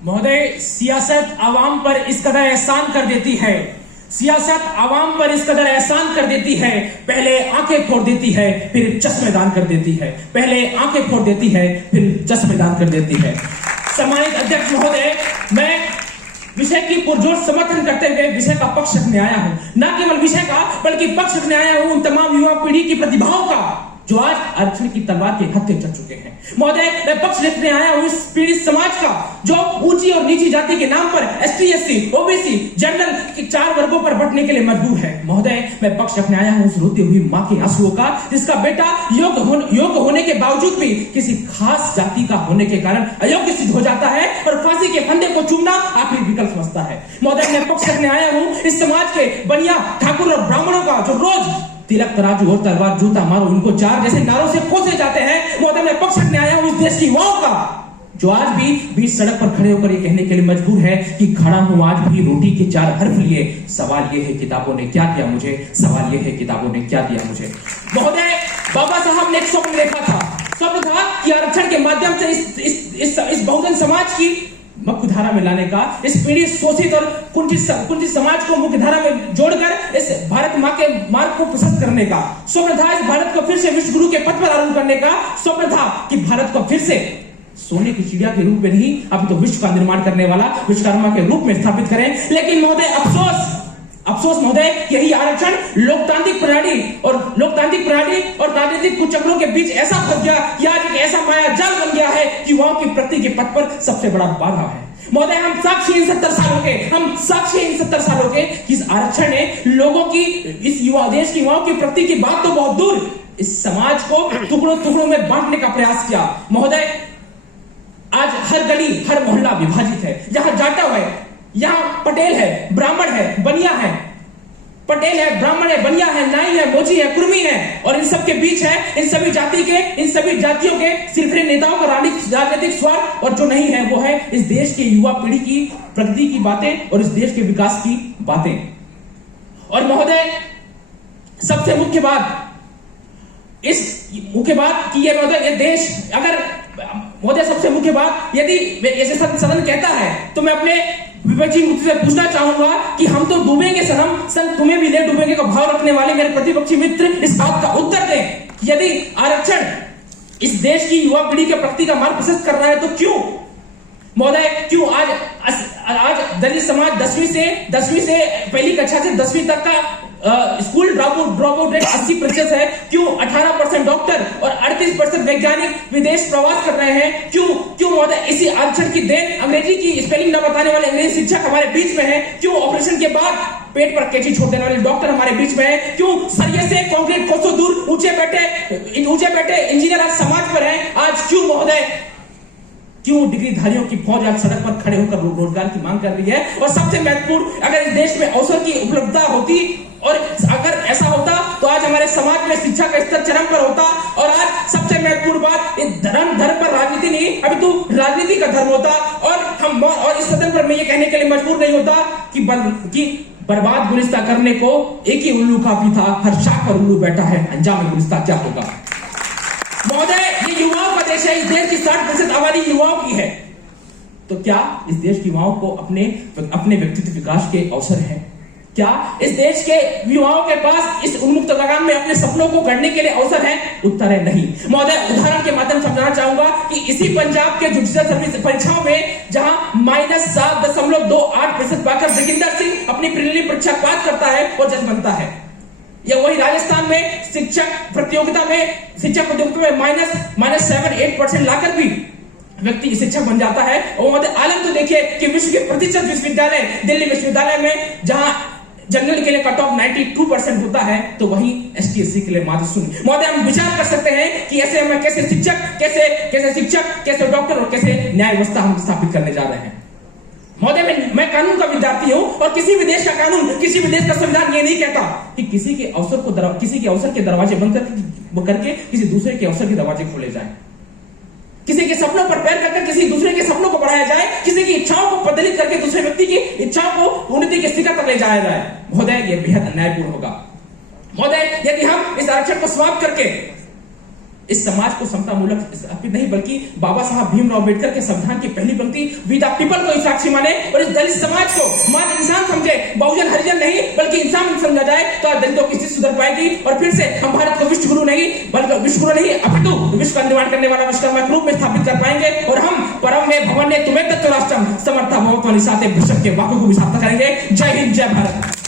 महोदय, सियासत आवाम पर इस कदर एहसान कर देती है, सियासत आवाम पर इस कदर एहसान कर देती है, पहले आंखें फोड़ देती है फिर चश्मेदान कर देती है, पहले आंखें फोड़ देती है फिर चश्मेदान कर देती है। सम्मानित अध्यक्ष महोदय, मैं विषय की पुरजोर समर्थन करते हुए विषय का पक्ष रखने आया हूं, न केवल विषय का बल्कि पक्ष रखने आया हूं उन तमाम युवा पीढ़ी की प्रतिभाओं का जो आज आरक्षण की तलवार के हत्थे चढ़ चुके हैं। महोदय, मैं पक्ष रखने आया हूं इस पीड़ित समाज का जो ऊंची और नीची जाति के नाम पर एसटी, एससी, ओबीसी, जनरल के 4 वर्गों पर बंटने के लिए मजबूर है। महोदय, मैं पक्ष रखने आया हूं उस रोती हुई मां के आंसुओं का जिसका बेटा योग्य होने के बावजूद भी किसी खास जाति का होने के कारण अयोग्य सिद्ध हो जाता है और फांसी के फंदे को चूमना आखिरी विकल्प समझता है। महोदय, मैं पक्ष रखने आया हूं इस समाज के बनिया, ठाकुर और ब्राह्मणों का जो रोज तिलक, तराजू और तलवार, जूता मारो इनको 4 जैसे नारों से कोसे जाते हैं। महोदय, मैं पक्ष रखने आया हूं इस देश की युवाओं का जो आज भी बीच सड़क पर खड़े होकर ये कहने के लिए मजबूर है कि खड़ा हूं आज भी रोटी के 4 हर्फ लिए, सवाल ये है किताबों ने क्या दिया मुझे, सवाल ये है किताबों ने क्या दिया मुझे। महोदय, बाबा साहब ने एक स्वप्न देखा था, स्वप्न था कि आरक्षण के माध्यम से इस बहुजन समाज की मुख्यधारा में लाने का, इस पीड़ित, शोषित और कुंठित समाज को मुख्यधारा में जोड़कर इस भारत मां के मार्ग को प्रशस्त करने का स्वप्न था। इस भारत को फिर से विश्व गुरु के पद पर आरूढ़ करने का स्वप्न था कि भारत को फिर से सोने की चिड़िया के रूप में नहीं, अभी तो विश्व का निर्माण करने वाला विश्वकर्मा के रूप में स्थापित करें। लेकिन महोदय, अफसोस महोदय, यही आरक्षण लोकतांत्रिक प्रणाली और राजनीतिक कुचक्रों के बीच ऐसा फंस गया कि आज एक ऐसा माया जाल बन गया है कि युवाओं की प्रगति के पथ पर सबसे बड़ा बाधा है। महोदय, हम साक्षी इन 70 सालों के कि इस आरक्षण ने लोगों की, इस देश की युवाओं की प्रगति की बात तो बहुत दूर, इस समाज को टुकड़ों में बांटने का प्रयास किया। महोदय, आज हर गली, हर मोहल्ला विभाजित है। जहां जाटव है, यहाँ पटेल है, ब्राह्मण है, बनिया है, पटेल है, ब्राह्मण है, बनिया है, नाई है, मोची है, कुर्मी है, और इन सब के बीच है इन सभी जातियों के सिर्फ नेताओं का राजनीतिक स्वार्थ, और जो नहीं है वो है इस देश के युवा पीढ़ी की प्रगति की बातें और इस देश के विकास की बातें। और महोदय, सबसे मुख्य बात कि ये देश अगर महोदय, सबसे मुख्य बात, यदि ऐसे सदन कहता है तो मैं अपने विपक्षी मुद्दे से पूछना चाहूंगा कि हम तो डूबेंगे सनम, संग तुम्हें भी ले डूबेंगे का भाव रखने वाले मेरे प्रतिपक्षी मित्र इस बात का उत्तर दें। यदि आरक्षण इस देश की युवा पीढ़ी के प्रगति का मार्ग प्रशस्त कर रहा है तो क्यों महोदय, क्यों आज दलित समाज 10वीं से पहली कक्षा से 10वीं तक का स्कूल ड्रॉप आउट रेट 80% है? क्यों 18% डॉक्टर और 38% वैज्ञानिक विदेश प्रवास कर रहे हैं? क्यों महोदय, इसी आरक्षण की देन अंग्रेजी की स्पेलिंग न बताने वाले अंग्रेजी शिक्षक हमारे बीच में है? क्यों ऑपरेशन के बाद पेट पर कैंची छोड़ देने वाले डॉक्टर हमारे बीच में है? क्यों सरिये से कंक्रीट कोसों दूर ऊंचे बैठे इंजीनियर आज समाज पर है? आज क्यों महोदय, क्यों डिग्रीधारियों की फौज आज सड़क पर खड़े होकर रोजगार की मांग कर रही है? और सबसे महत्वपूर्ण, अगर इस देश में अवसर की उपलब्धता होती और अगर ऐसा होता तो आज हमारे समाज में शिक्षा का स्तर चरम पर होता। और आज सबसे महत्वपूर्ण बात, धर्म पर राजनीति नहीं, अभी तो राजनीति का धर्म होता। और इस सदन पर मैं ये कहने के लिए मजबूर नहीं होता कि बर्बाद गुलिस्ता करने को एक ही उल्लू काफी था, हर शाख पर उल्लू बैठा है, अंजाम गुलिस्ता क्या होगा। महोदय, ये युवाओं का देश है, इस देश की 60% आबादी युवाओं की है, तो क्या इस देश के युवाओं को अपने व्यक्तित्व विकास के अवसर हैं? क्या इस देश के युवाओं के पास इस उन्मुक्त लगान में अपने सपनों को गढ़ने के लिए अवसर है? उत्तर है नहीं। महोदय, उदाहरण के माध्यम से समझाना चाहूंगा कि इसी पंजाब के जुडिशियल सर्विस परीक्षाओं में जहां -7.28% पाकर जगिंदर सिंह अपनी प्रीलिमिनरी परीक्षा पास करता है और जज बनता है, या वही राजस्थान में शिक्षक प्रतियोगिता में -7-8% लाकर भी व्यक्ति शिक्षक बन जाता है। और आलम तो देखिए कि विश्व के प्रतिष्ठित विश्वविद्यालय दिल्ली विश्वविद्यालय में जहां जनरल के लिए कट ऑफ 92% होता है तो वहीं एसटी एससी के लिए मात्र 0। महोदय, हम विचार कर सकते हैं कि ऐसे में कैसे शिक्षक, कैसे डॉक्टर और कैसे न्याय व्यवस्था हम स्थापित करने जा रहे हैं। महोदय, मैं कानून का विद्यार्थी हूं और किसी भी देश का कानून, किसी भी देश का संविधान ये नहीं कहता कि किसी के अवसर के दरवाजे बंद करके किसी दूसरे के अवसर के दरवाजे खोले जाए, किसी के सपनों पर पैर रखकर किसी दूसरे के सपनों को बढ़ाया जाए, किसी की इच्छाओं को प्रदलित करके दूसरे व्यक्ति की इच्छाओं को उन्नति के शिखर तक ले जाया जाए। महोदय, यह बेहद अन्यायपूर्ण होगा। महोदय, यदि हम इस आरक्षण को समाप्त करके इस समाज को समता मूलक स्थापित नहीं बल्कि बाबा साहब भीमराव अम्बेडकर के संविधान की पहली पंक्ति वी द पीपल को ही साक्षी माने और इस दलित समाज को मान इंसान समझे, बहुजन हरिजन नहीं बल्कि इंसान समझा जाए तो दलितों की स्थिति सुधर पाएगी। और फिर से हम भारत को विश्व गुरु नहीं बल्कि विश्व गुरु नहीं अपितु विश्व का निर्माण करने वाला विश्वकर्मा के रूप में स्थापित कर पाएंगे। और हम परम में भवन ने तुम्हें तत्व राष्ट्रम समर्था भवत्व निशाते विश्व के वाक्यों को भी सार्थक करेंगे। जय हिंद, जय भारत।